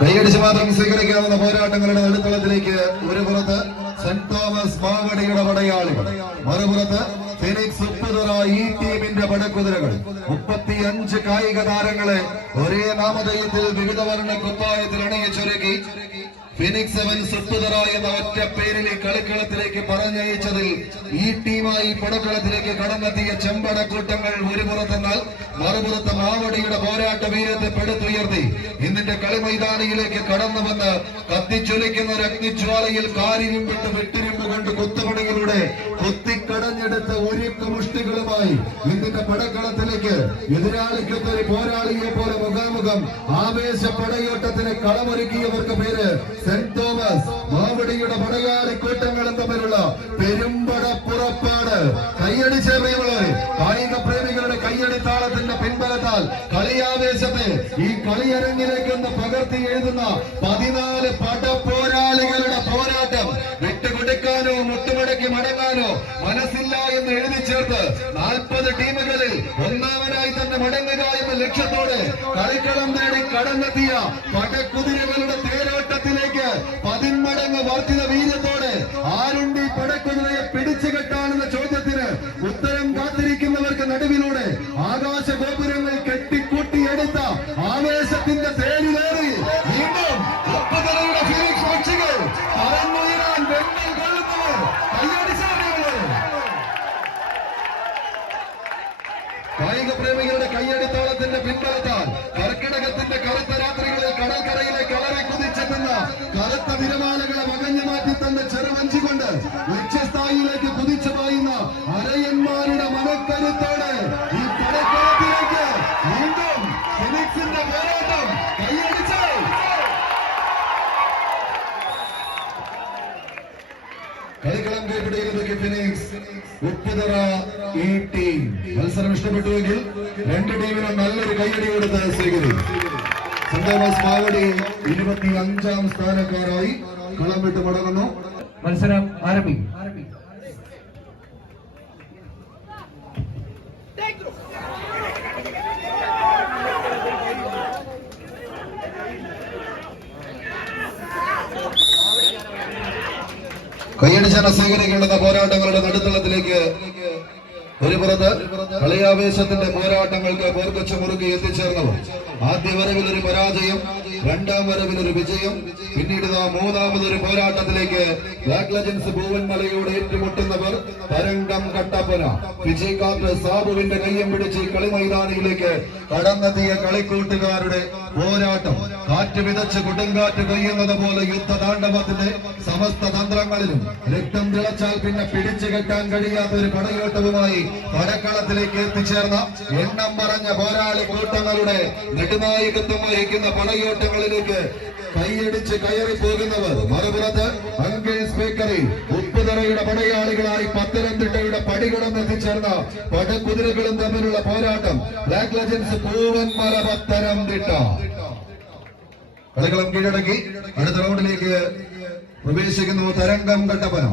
കൈയടിച്ച് മാത്രം സ്വീകരിക്കാവുന്ന പോരാട്ടങ്ങളുടെ നടുത്തളത്തിലേക്ക് ഒരു പുറത്ത് സെന്റ് തോമസ് മാവടിയുടെ പടയാളികൾ മറുപുറത്ത് ഈ ടീമിന്റെ പടക്കുതിരകൾ. മുപ്പത്തിയഞ്ച് കായിക താരങ്ങളെ ഒരേ നാമധേയത്തിൽ വിവിധ വർണ കുപ്പായത്തിൽ അണിയിച്ചൊരുക്കി ഫിനിക്സ് സെവൻ സുപ്പുതറ എന്ന ഒറ്റ പേരിൽ കളിക്കളത്തിലേക്ക് പറഞ്ഞയച്ചതിൽ ഈ ടീമായി പടക്കളത്തിലേക്ക് കടന്നെത്തിയ ചെമ്പടക്കൂട്ടങ്ങൾ ഒരു പുറത്തെന്നാൽ മറുപുറത്ത് മാവടിയുടെ പോരാട്ട വീരത്തെ പെടുത്തുയർത്തി. ഇന്നിന്റെ കളിമൈതാനിയിലേക്ക് കടന്നു വന്ന് കത്തിച്ചൊലിക്കുന്ന ഒരു അഗ്നിജ്വാലയിൽ കാരിയും വെട്ടിരുമ്പ് കൊണ്ട് കൊത്തുപണികളുടെ കൊത്തിക്കടഞ്ഞെടുത്ത ഒരുക്ക മുഷ്ടികളുമായി ഇന്നിന്റെ പടക്കളത്തിലേക്ക് എതിരാളിക്കൊത്ത ഒരു പോരാളിയെ പോലെ മുഖാമുഖം ആവേശ പടയോട്ടത്തിന് കളമൊരുക്കിയവർക്ക് പേര് സെന്റ് തോമസ്. മാവടിയുടെ പടയാളി കൂട്ടങ്ങളും തമ്മിലുള്ള പെരുമ്പട പുറപ്പാട് കയ്യടിച്ചേറിയവളെ കായിക പ്രേമികളുടെ കയ്യടി കളിയാവേശത്തെ ഈ കളിയരങ്ങിലേക്ക് ഒന്ന് പകർത്തി എഴുതുന്ന പതിനാല് പടപോരാളികളുടെ പോരാട്ടം. വിട്ടുകൊടുക്കാനോ മുട്ടുമടക്കി മടങ്ങാനോ മനസ്സില്ല എന്ന് എഴുതി ചേർത്ത് നാൽപ്പത് ടീമുകളിൽ ഒന്നാമനായി തന്നെ മടങ്ങുക എന്ന ലക്ഷ്യത്തോടെ കളിക്കളം നേടി കടന്നെത്തിയ പടക്കുതിരകളുടെ തേരോട്ടത്തിലേക്ക് പതിന്മടങ്ങ് വർദ്ധിത വീര്യത്തോടെ ആരുണ്ടി പടക്കുതിരയെ പിടിച്ചു കെട്ടാണെന്ന ചോദ്യത്തിന് ഉത്തരം കാത്തിരിക്കുന്നവർക്ക് നടുവിലൂടെ ആകാശ കെട്ടിക്കൂട്ടിയെടുത്ത ആവേശത്തിന്റെ തേരിലേറി വീണ്ടും കപ്പതലയുടെ ഫിനിക്സ് പക്ഷികൾ പറന്നുയരാൻ വെണ്ണൽ കൊള്ളുന്നവർ കയ്യടിച്ചാണ് കായിക പ്രേമികളുടെ കയ്യടിത്താളത്തിന്റെ പിൻബലത്താൽ കർക്കിടകത്തിന്റെ കറുത്ത രാത്രികളിൽ കടൽക്കരയിലെ കളറി കുതിച്ചെത്തുന്ന കറുത്ത തിരമാലകളെ വകഞ്ഞു മാറ്റി തന്ന ചെറുവഞ്ചി കൊണ്ട് ലക്ഷ്യസ്ഥായിലേക്ക് കളിക്കളം കൈപ്പിടിക്കുന്നത് ഫിനിക്സ് ഉപ്പുതറ ഈ ടീം മത്സരം ഇഷ്ടപ്പെട്ടുവെങ്കിൽ രണ്ട് ടീമിനും നല്ലൊരു കൈയടി കൊടുത്ത് സ്വീകരിക്കും സെന്റ് തോമസ് മാവടി ഇരുപത്തി സ്ഥാനക്കാരായി കളം വിട്ട് മടങ്ങുന്നു. മത്സരം ആരംഭിക്കും. കൈയടിച്ചാണ് സ്വീകരിക്കേണ്ടുന്ന പോരാട്ടങ്ങളുടെ നടുത്തളത്തിലേക്ക് ഒരു പുറത്ത് കളിയാവേശത്തിന്റെ പോരാട്ടങ്ങൾക്ക് പേർക്കൊച്ചു മുറുകി എത്തിച്ചേർന്നവർ ആദ്യ വരവിൽ ഒരു പരാജയം. രണ്ടാം വരവിൽ ഒരു വിജയം. പിന്നീട് മൂന്നാമത് ഒരു പോരാട്ടത്തിലേക്ക് ബാഗ്ലജൻസ് ലെജൻസ് ഭൂവൻമലയോട് ഏറ്റുമുട്ടുന്നവർ തരംഗം കട്ടപ്പന. വിജയകാന്ത് സാബുവിന്റെ കയ്യം പിടിച്ച് കളി മൈതാനിയിലേക്ക് കടന്നെത്തിയ കളിക്കൂട്ടുകാരുടെ പോരാട്ടം. കാറ്റ് വിതച്ച് കൊടുങ്കാറ്റ് കൊയ്യുന്നത് പോലെ യുദ്ധതാണ്ഡവത്തിന്റെ സമസ്ത തന്ത്രങ്ങളിലും രക്തം തിളച്ചാൽ പിന്നെ പിടിച്ചു കെട്ടാൻ കഴിയാത്ത ഒരു പടയോട്ടവുമായി പടക്കളത്തിലേക്ക് എത്തിച്ചേർന്ന എണ്ണം പറഞ്ഞ പോരാളി കൂട്ടങ്ങളുടെ നെടുനായകത്വം വഹിക്കുന്ന പടയോട്ടങ്ങളിലേക്ക് കൈയടിച്ച് കയറി പോകുന്നവർ. മറുപുറത്ത് അങ്കേഴ്സ് ബേക്കറി ഉപ്പുതറയുടെ പടയാളികളായി പത്തനംതിട്ടയുടെ പടികളും എത്തിച്ചേർന്ന പടക്കുതിരകളും തമ്മിലുള്ള പോരാട്ടം ബ്ലാക്ക് ലെജൻസ് പൂവൻമല പത്തനംതിട്ട. കളിക്കളം കീഴടക്കി അടുത്ത റൗണ്ടിലേക്ക് പ്രവേശിക്കുന്നു തരംഗം കട്ടപ്പന.